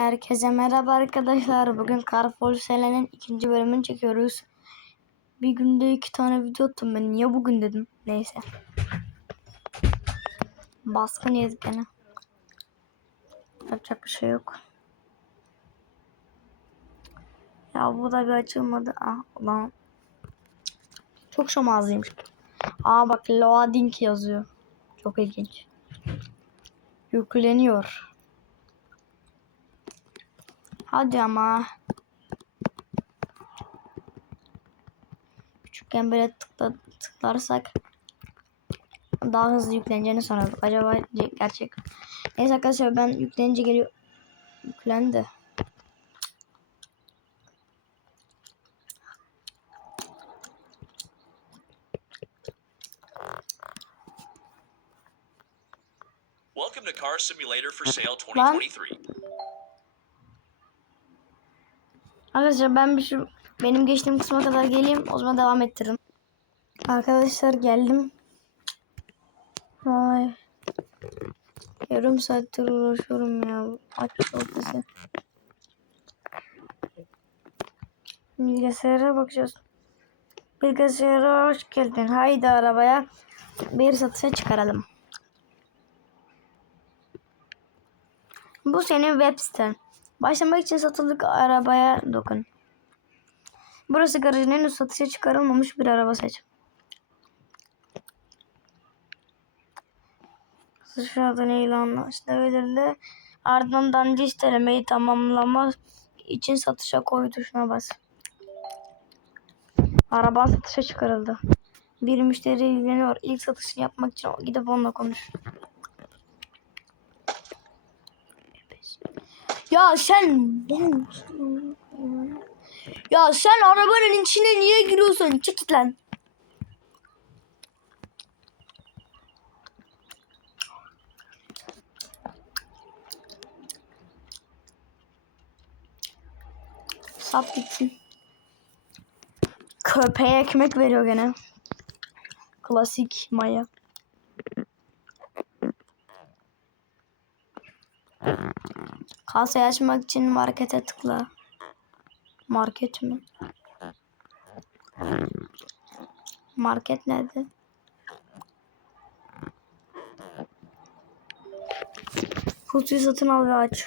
Herkese merhaba arkadaşlar. Bugün Carrefour Selen'in ikinci bölümünü çekiyoruz. Bir günde iki tane video attım ben. Niye bugün dedim. Neyse. Baskın yedik gene. Yapacak bir şey yok. Ya bu da bir açılmadı. Ah ulan. Çok şomazlıymış. Aa bak loading yazıyor. Çok ilginç. Yükleniyor. Hadi ama. Küçükken böyle tıkla, tıklarsak daha hızlı yükleneceğini sanıyorduk. Acaba gerçek. Neyse arkadaşlar ben yüklenince geliyor. Yüklendi. Welcome to Car Simulator for Sale Lan. 2023. Arkadaşlar ben bir şu benim geçtiğim kısma kadar geleyim. O zaman devam ettiririm. Arkadaşlar geldim. Vay. Yarım saattir uğraşıyorum ya. Aç ofisi. Bilgisayara bakacağız. Bilgisayara hoş geldin. Haydi arabaya bir satışa çıkaralım. Bu senin web siten. Başlamak için satılık arabaya dokun. Burası garajın henüz satışa çıkarılmamış bir araba seç. Dışarıdan ilanla işte belirli. Ardından listelemeyi tamamlamak için satışa koy tuşuna bas. Araba satışa çıkarıldı. Bir müşteri ilgileniyor. İlk satışını yapmak için gidip onunla konuş. Ya sen Ya sen arabanın içine niye giriyorsun? Çık git lan. Sat gitsin. Köpeğe ekmek veriyor gene. Klasik Maya. Kasayı açmak için markete tıkla. Market mi? Market nerede? Kutuyu satın al ve aç.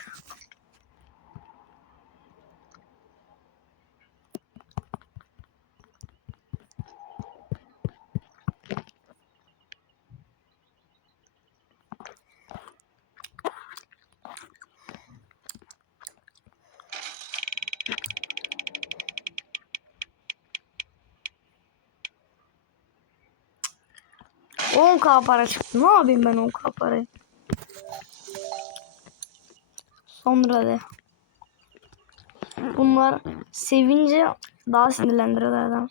On k para çıktı. Ne yapayım ben 10k parayı? Sonra de. Bunlar sevince daha sinirlendiriyorlar adam.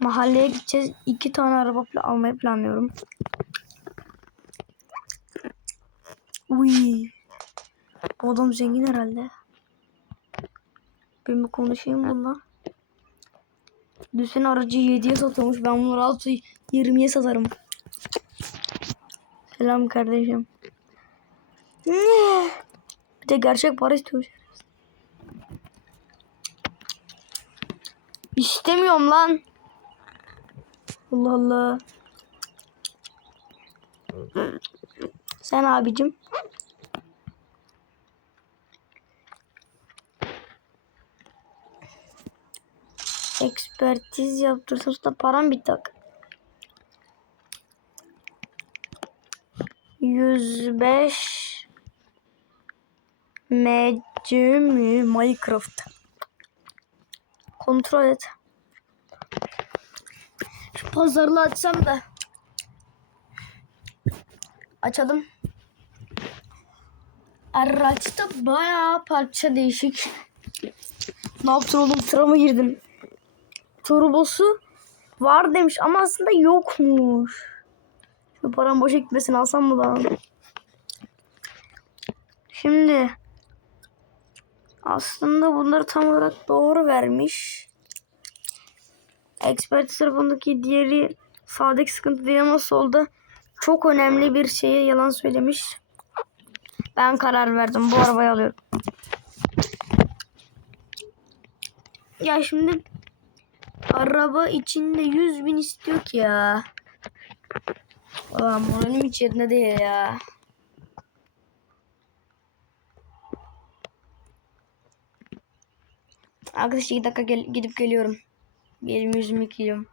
Mahalleye gideceğiz. İki tane araba almayı planlıyorum. Uy. Bu adam zengin herhalde. Ben bir konuşayım bununla. Düşün aracı 7'ye satılmış. Ben bunu rahat 20'ye satarım. Selam kardeşim. Bir de gerçek para istiyor. İstemiyorum lan. Allah Allah. Sen abicim. Ekspertiz yaptırsanız da param bir tak. 105 MC mi Minecraft? Kontrol et. Şu pazarlığı açsam da. Açalım. Araçta bayağı parça değişik. Ne yaptın oğlum? Sıra mı girdin? Turbosu var demiş ama aslında yokmuş. Şu param boşa gitmesin alsam mı lan? Şimdi aslında bunları tam olarak doğru vermiş. Expert tarafındaki diğeri Sağdaki sıkıntı değil ama solda çok önemli bir şeye yalan söylemiş. Ben karar verdim. Bu arabayı alıyorum. Ya şimdi araba içinde 100 bin istiyor ki ya. Aa, moralim hiç yerinde değil ya. Arkadaşlar 2 dakika gel- gidip geliyorum. Bir elimi yüzümü yıkayacağım.